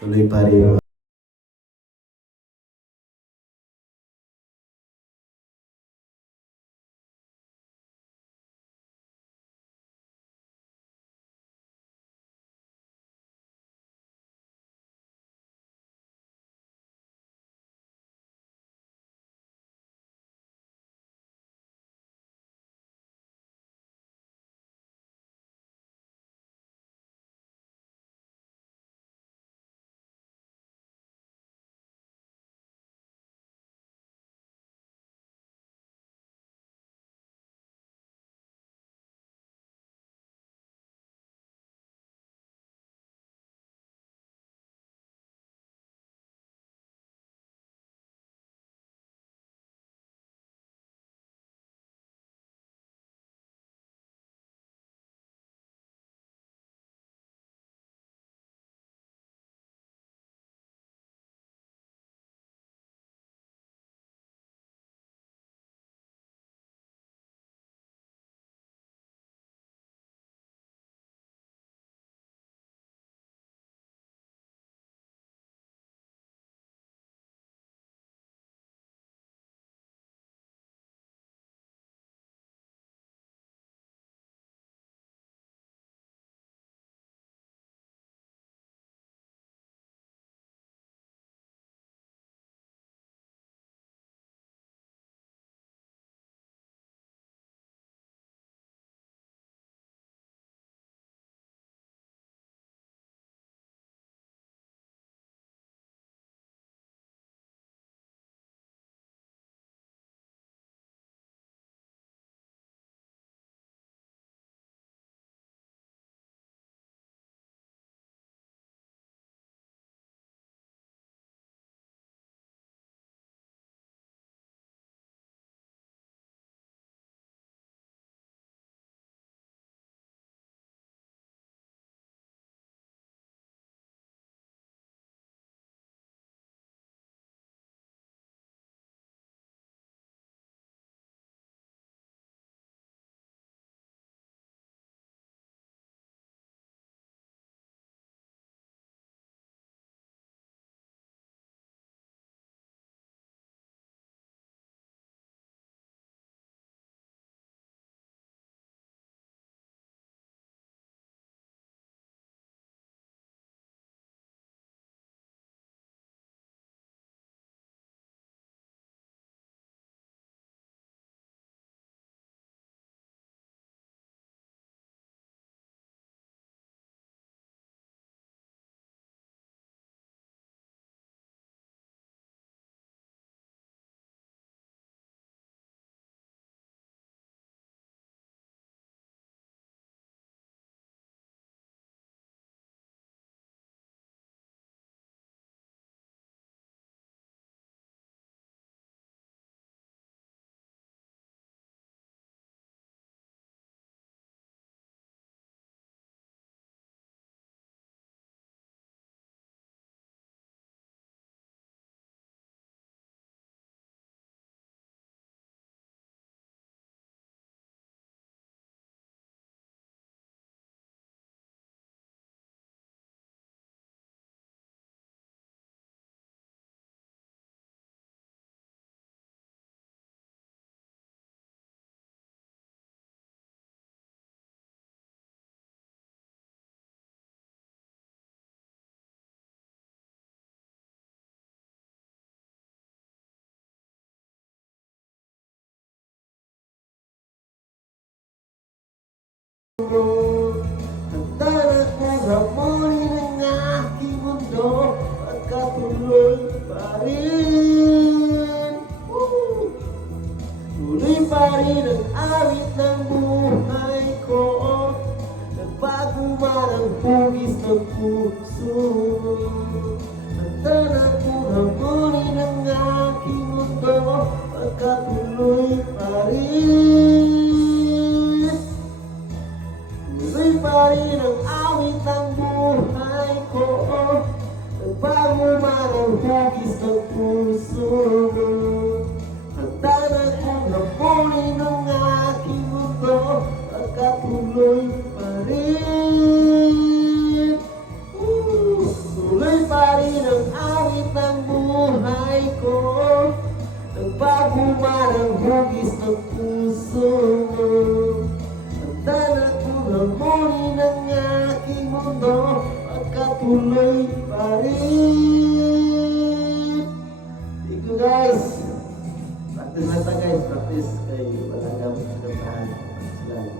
tuloy pa rin. Handa na kung ramoni ng aking mundo, pagkatuloy pa rin. Tuloy pa rin ang awit ng buhay ko, nagbago man ang hugis ng puso. Handa na kung ramoni ng aking mundo, pagkatuloy pa rin. Tuloy pa rin ang awit ng buhay ko, nagbago man ang hugis ng puso. Handa na kung napunin ang aking mundo, pagkatuloy pa rin. Tuloy pa Nagbago man ang hugis ng puso mo. Handa na kung harmony ng aking mundo, pagkatuloy pa rin. Thank you guys. Practice lang tayo guys. Practice kayo. Wala gamit na tahan. Salamat.